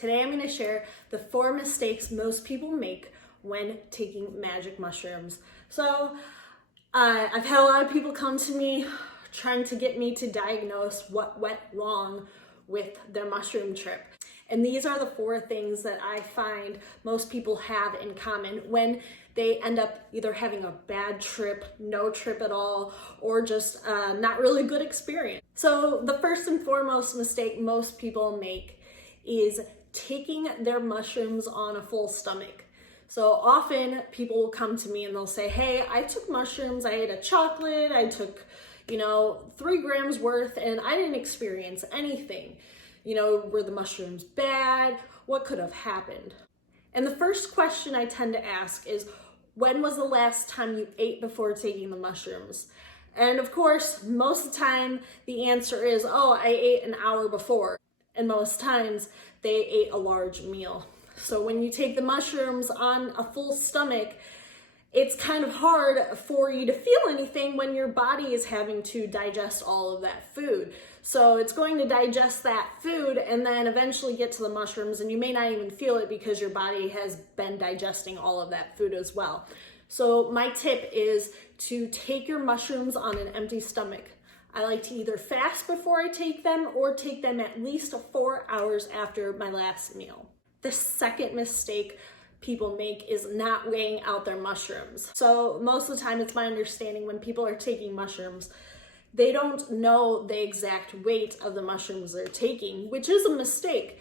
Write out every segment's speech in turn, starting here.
Today I'm going to share the 4 mistakes most people make when taking magic mushrooms. So I've had a lot of people come to me trying to get me to diagnose what went wrong with their mushroom trip. And these are the 4 things that I find most people have in common when they end up either having a bad trip, no trip at all, or just not really good experience. So the first and foremost mistake most people make is taking their mushrooms on a full stomach. So often people will come to me and they'll say, hey, I took mushrooms, I ate a chocolate, I took 3 grams worth and I didn't experience anything. Were the mushrooms bad? What could have happened? And the first question I tend to ask is, when was the last time you ate before taking the mushrooms? And of course, most of the time the answer is, oh, I ate an hour before. And most times they ate a large meal. So when you take the mushrooms on a full stomach, it's kind of hard for you to feel anything when your body is having to digest all of that food. So it's going to digest that food and then eventually get to the mushrooms, and you may not even feel it because your body has been digesting all of that food as well. So my tip is to take your mushrooms on an empty stomach. I like to either fast before I take them or take them at least 4 hours after my last meal. The second mistake people make is not weighing out their mushrooms. So most of the time, it's my understanding when people are taking mushrooms, they don't know the exact weight of the mushrooms they're taking, which is a mistake.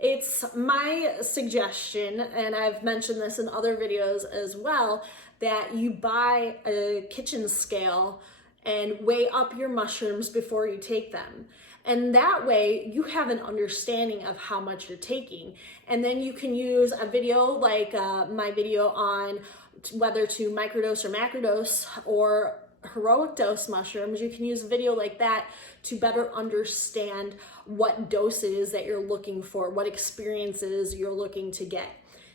It's my suggestion, and I've mentioned this in other videos as well, that you buy a kitchen scale and weigh up your mushrooms before you take them. And that way you have an understanding of how much you're taking. And then you can use a video like my video on whether to microdose or macrodose or heroic dose mushrooms. You can use a video like that to better understand what doses that you're looking for, what experiences you're looking to get.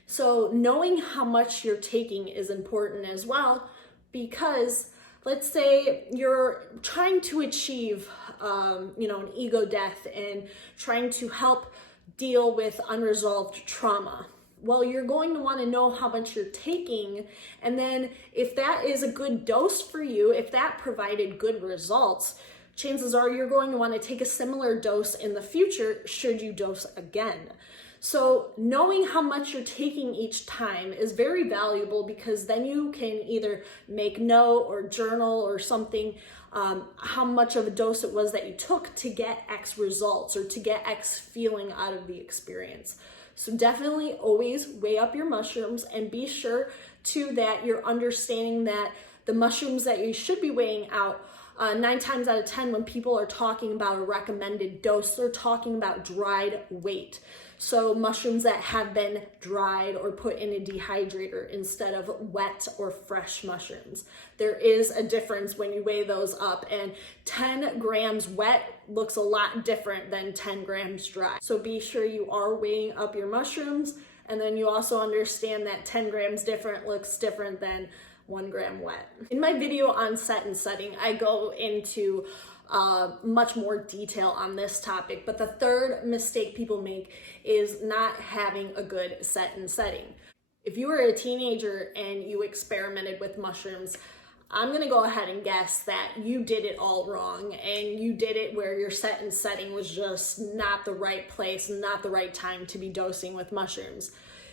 So knowing how much you're taking is important as well, because let's say you're trying to achieve, an ego death and trying to help deal with unresolved trauma. Well, you're going to want to know how much you're taking, and then if that is a good dose for you, if that provided good results, chances are you're going to want to take a similar dose in the future should you dose again. So knowing how much you're taking each time is very valuable, because then you can either make note or journal or something how much of a dose it was that you took to get X results or to get X feeling out of the experience. So definitely always weigh up your mushrooms, and be sure too that you're understanding that the mushrooms that you should be weighing out, 9 times out of 10 when people are talking about a recommended dose, they're talking about dried weight. So mushrooms that have been dried or put in a dehydrator instead of wet or fresh mushrooms. There is a difference when you weigh those up, and 10 grams wet looks a lot different than 10 grams dry. So be sure you are weighing up your mushrooms, and then you also understand that 10 grams different looks different than 1 gram wet. In my video on set and setting, I go into much more detail on this topic, but the third mistake people make is not having a good set and setting. If you were a teenager and you experimented with mushrooms, I'm gonna go ahead and guess that you did it all wrong, and you did it where your set and setting was just not the right place, not the right time to be dosing with mushrooms.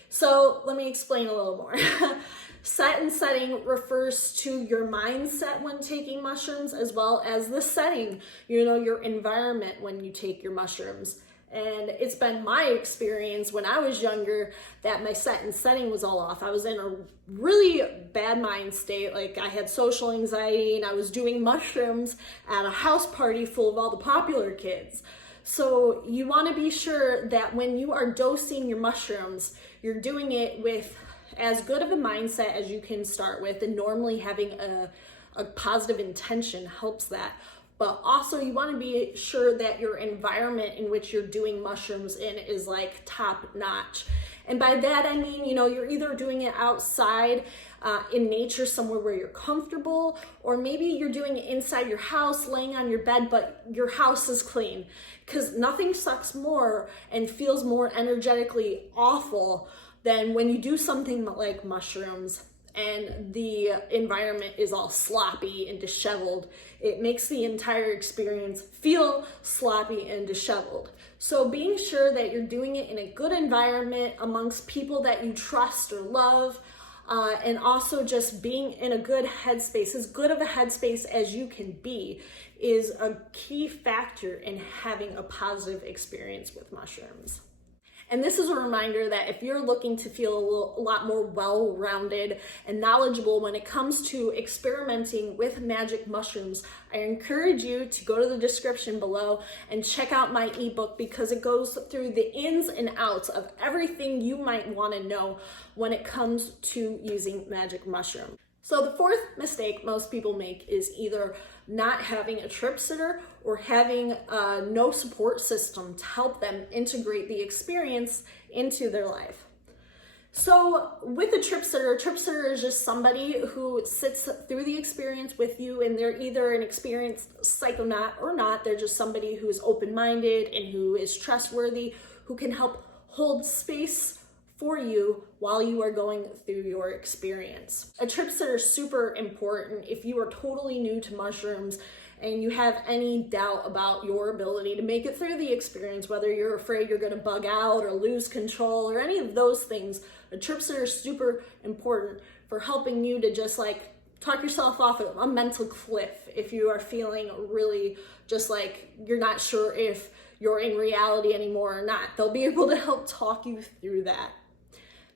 So let me explain a little more. Set and setting refers to your mindset when taking mushrooms, as well as the setting, your environment when you take your mushrooms. And it's been my experience when I was younger that my set and setting was all off. I was in a really bad mind state. Like, I had social anxiety, and I was doing mushrooms at a house party full of all the popular kids. So you want to be sure that when you are dosing your mushrooms, you're doing it with as good of a mindset as you can start with, and normally having a positive intention helps that. But also you want to be sure that your environment in which you're doing mushrooms in is like top notch, And by that, I mean, you're either doing it outside in nature, somewhere where you're comfortable, or maybe you're doing it inside your house, laying on your bed, but your house is clean. Because nothing sucks more and feels more energetically awful than when you do something like mushrooms and the environment is all sloppy and disheveled. It makes the entire experience feel sloppy and disheveled. So being sure that you're doing it in a good environment amongst people that you trust or love, and also just being in a good headspace, as good of a headspace as you can be, is a key factor in having a positive experience with mushrooms. And this is a reminder that if you're looking to feel a lot more well-rounded and knowledgeable when it comes to experimenting with magic mushrooms, I encourage you to go to the description below and check out my ebook, because it goes through the ins and outs of everything you might want to know when it comes to using magic mushrooms. So the fourth mistake most people make is either not having a trip sitter or having no support system to help them integrate the experience into their life. So with a trip sitter is just somebody who sits through the experience with you, and they're either an experienced psychonaut or not. They're just somebody who's open-minded and who is trustworthy, who can help hold space for you while you are going through your experience. A trip sitter is super important if you are totally new to mushrooms and you have any doubt about your ability to make it through the experience, whether you're afraid you're gonna bug out or lose control or any of those things. A trip sitter is super important for helping you to just like talk yourself off of a mental cliff if you are feeling really just like you're not sure if you're in reality anymore or not. They'll be able to help talk you through that.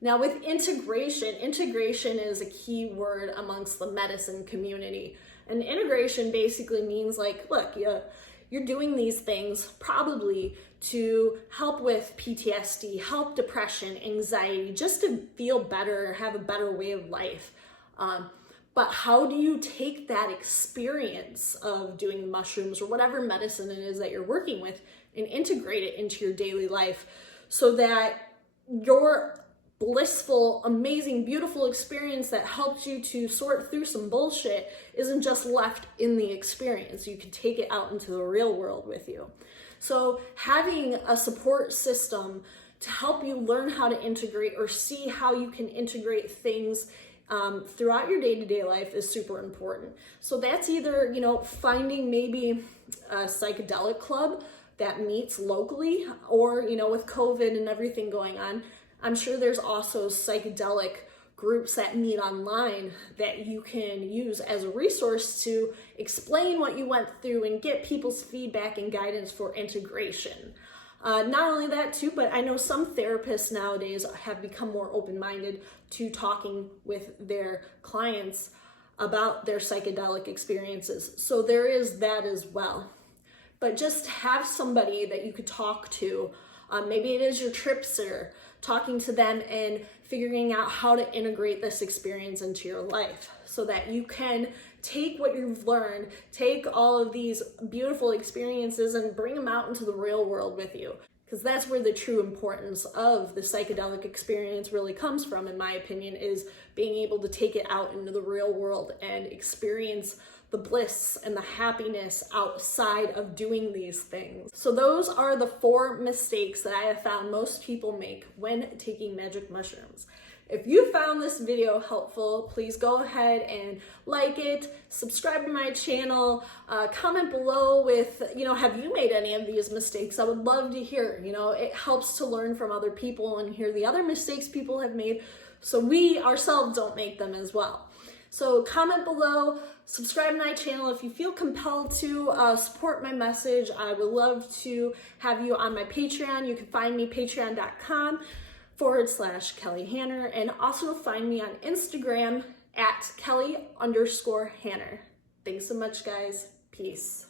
Now with integration is a key word amongst the medicine community. And integration basically means like, look, you're doing these things probably to help with PTSD, help depression, anxiety, just to feel better, have a better way of life. But how do you take that experience of doing mushrooms or whatever medicine it is that you're working with and integrate it into your daily life so that your blissful, amazing, beautiful experience that helps you to sort through some bullshit isn't just left in the experience. You can take it out into the real world with you. So having a support system to help you learn how to integrate or see how you can integrate things throughout your day-to-day life is super important. So that's either, finding maybe a psychedelic club that meets locally, or, with COVID and everything going on, I'm sure there's also psychedelic groups that meet online that you can use as a resource to explain what you went through and get people's feedback and guidance for integration. Not only that too, but I know some therapists nowadays have become more open-minded to talking with their clients about their psychedelic experiences. So there is that as well. But just have somebody that you could talk to. Maybe it is your trip sitter, talking to them and figuring out how to integrate this experience into your life so that you can take what you've learned, take all of these beautiful experiences and bring them out into the real world with you. Because that's where the true importance of the psychedelic experience really comes from, in my opinion, is being able to take it out into the real world and experience the bliss and the happiness outside of doing these things. So those are the 4 mistakes that I have found most people make when taking magic mushrooms. If you found this video helpful, please go ahead and like it, subscribe to my channel, comment below with, have you made any of these mistakes? I would love to hear. It helps to learn from other people and hear the other mistakes people have made so we ourselves don't make them as well. So comment below, subscribe to my channel. If you feel compelled to support my message, I would love to have you on my Patreon. You can find me patreon.com/Kelly Hanner, and also find me on Instagram at Kelly_Hanner. Thanks so much, guys. Peace.